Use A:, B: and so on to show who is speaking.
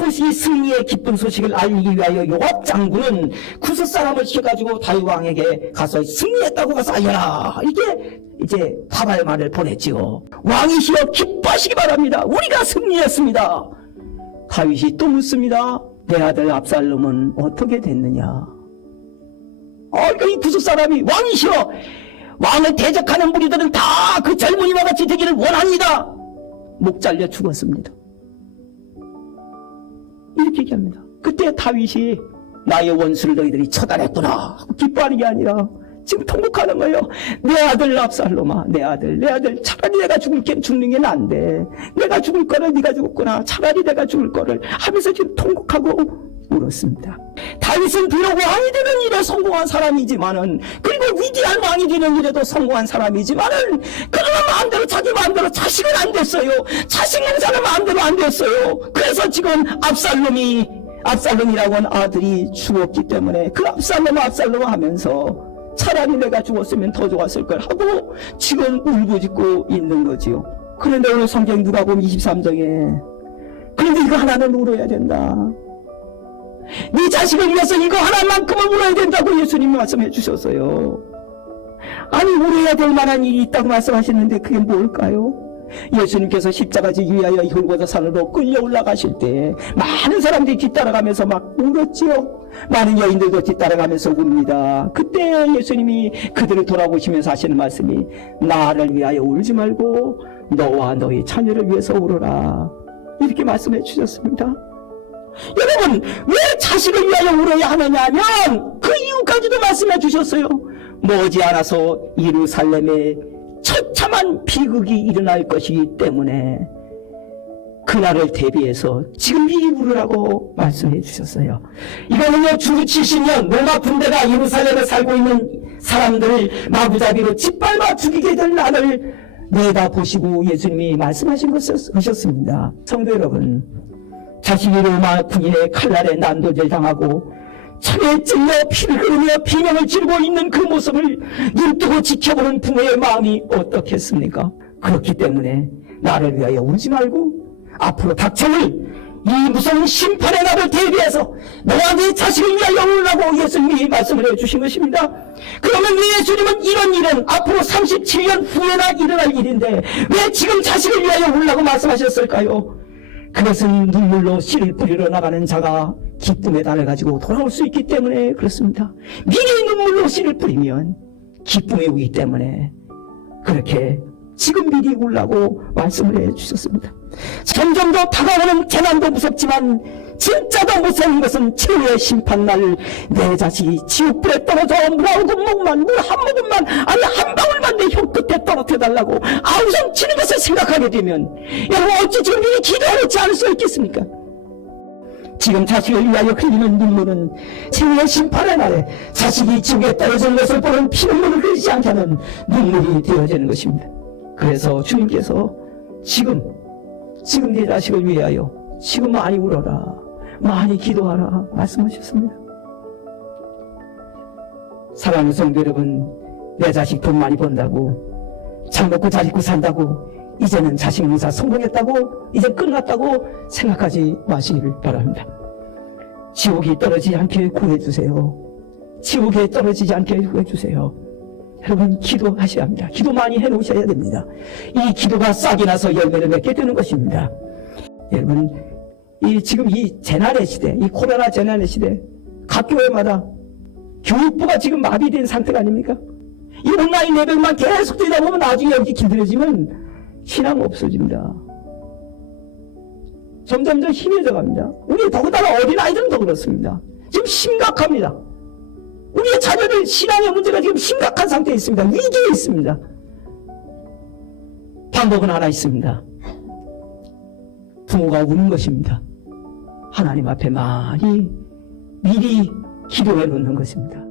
A: 승리의 기쁜 소식을 알리기 위하여 요압 장군은 구스 사람을 시켜가지고 다윗 왕에게 가서 승리했다고 가서 알려라. 이게 이제 파발 말을 보냈지요. 왕이시여 기뻐하시기 바랍니다. 우리가 승리했습니다. 다윗이 또 묻습니다. 내 아들 압살롬은 어떻게 됐느냐? 어, 이 구스 사람이 왕이시여 왕을 대적하는 무리들은 다 그 젊은이와 같이 되기를 원합니다. 목 잘려 죽었습니다. 이렇게 얘기합니다. 그때 다윗이 나의 원수를 너희들이 처단했구나 기뻐하는 게 아니라 지금 통곡하는 거예요. 내 아들 압살롬아, 내 아들, 내 아들. 차라리 내가 죽을 게 죽는 게 난데 내가 죽을 거를 네가 죽었구나. 차라리 내가 죽을 거를 하면서 지금 통곡하고 울었습니다. 다윗은 비록 왕이 되는 일에 성공한 사람이지만은 그리고 위대한 왕이 되는 일에도 성공한 사람이지만은 그러나 마음대로 자기 마음대로 자식은 안 됐어요. 자식 농사는 마음대로 안 됐어요. 그래서 지금 압살롬이 압살롬이라고 하는 아들이 죽었기 때문에 그 압살롬 압살롬 하면서 차라리 내가 죽었으면 더 좋았을 걸 하고 지금 울부짖고 있는 거지요. 그런데 오늘 성경 누가 보면 23장에 그런데 이거 하나는 울어야 된다. 네 자식을 위해서 이거 하나만큼은 울어야 된다고 예수님이 말씀해 주셨어요. 아니 울어야 될 만한 일이 있다고 말씀하셨는데 그게 뭘까요? 예수님께서 십자가 지기 위하여 혈고자 산으로 끌려 올라가실 때 많은 사람들이 뒤따라가면서 막 울었지요. 많은 여인들도 뒤따라가면서 웁니다. 그때 예수님이 그들을 돌아보시면서 하시는 말씀이 나를 위하여 울지 말고 너와 너의 자녀를 위해서 울어라. 이렇게 말씀해 주셨습니다. 여러분 왜 자식을 위하여 울어야 하느냐 하면 그 이유까지도 말씀해 주셨어요. 머지않아서 이루살렘에 처참한 비극이 일어날 것이기 때문에 그날을 대비해서 지금 미리 울으라고 말씀해 주셨어요. 이거는요 주 70년 로마 군대가 예루살렘에 살고 있는 사람들을 마구잡이로 짓밟아 죽이게 될 날을 내다보시고 예수님이 말씀하신 것이었습니다. 성도 여러분 자신이 로마 군인의 칼날에 난도질 당하고 창에 찔려 피를 흐르며 비명을 지르고 있는 그 모습을 눈뜨고 지켜보는 부모의 마음이 어떻겠습니까? 그렇기 때문에 나를 위하여 울지 말고 앞으로 닥쳐올 이 무서운 심판의 날을 대비해서 너와 네 자식을 위하여 울라고 예수님이 말씀을 해주신 것입니다. 그러면 왜 예수님은 이런 일은 앞으로 37년 후에나 일어날 일인데 왜 지금 자식을 위하여 울라고 말씀하셨을까요? 그것은 눈물로 씨를 뿌리러 나가는 자가 기쁨의 달을 가지고 돌아올 수 있기 때문에 그렇습니다. 미리 눈물로 씨를 뿌리면 기쁨이 오기 때문에 그렇게 지금 미리 울라고 말씀을 해 주셨습니다. 점점 더 다가오는 재난도 무섭지만 진짜 더 무서운 것은 최후의 심판날 내 자식이 지옥불에 떨어져 물한 모금만 물 한 모금만 아니 한 방울만 내 혀 끝에 떨어뜨려 달라고 아우성 치는 것을 생각하게 되면 여러분 어찌 지금 미리 기도하지 않을 수 있겠습니까? 지금 자식을 위하여 흘리는 눈물은 최후의 심판의 날에 자식이 지옥에 떨어지는 것을 보는 피눈물을 흘리지 않게 하는 눈물이 되어지는 것입니다. 그래서 주님께서 지금 지금 네 자식을 위하여 지금 많이 울어라 많이 기도하라 말씀하셨습니다. 사랑하는 성도 여러분 내 자식 돈 많이 번다고 잘 먹고 잘 입고 산다고 이제는 자식 농사 성공했다고 이제 끝났다고 생각하지 마시기를 바랍니다. 지옥이 떨어지지 않게 구해주세요. 지옥에 떨어지지 않게 구해주세요. 여러분 기도하셔야 합니다. 기도 많이 해놓으셔야 됩니다. 이 기도가 싹이 나서 열매를 맺게 되는 것입니다. 여러분 이 지금 이 재난의 시대, 이 코로나 재난의 시대, 각 교회마다 교육부가 지금 마비된 상태가 아닙니까? 이 온라인 예배만 계속 되다 보면 나중에 여기 길들여지면 신앙 없어집니다. 점점점 희미해져 갑니다. 우리 더군다나 어린아이들은 더 그렇습니다. 지금 심각합니다. 우리의 자녀들 신앙의 문제가 지금 심각한 상태에 있습니다. 위기에 있습니다. 방법은 하나 있습니다. 부모가 우는 것입니다. 하나님 앞에 많이 미리 기도해 놓는 것입니다.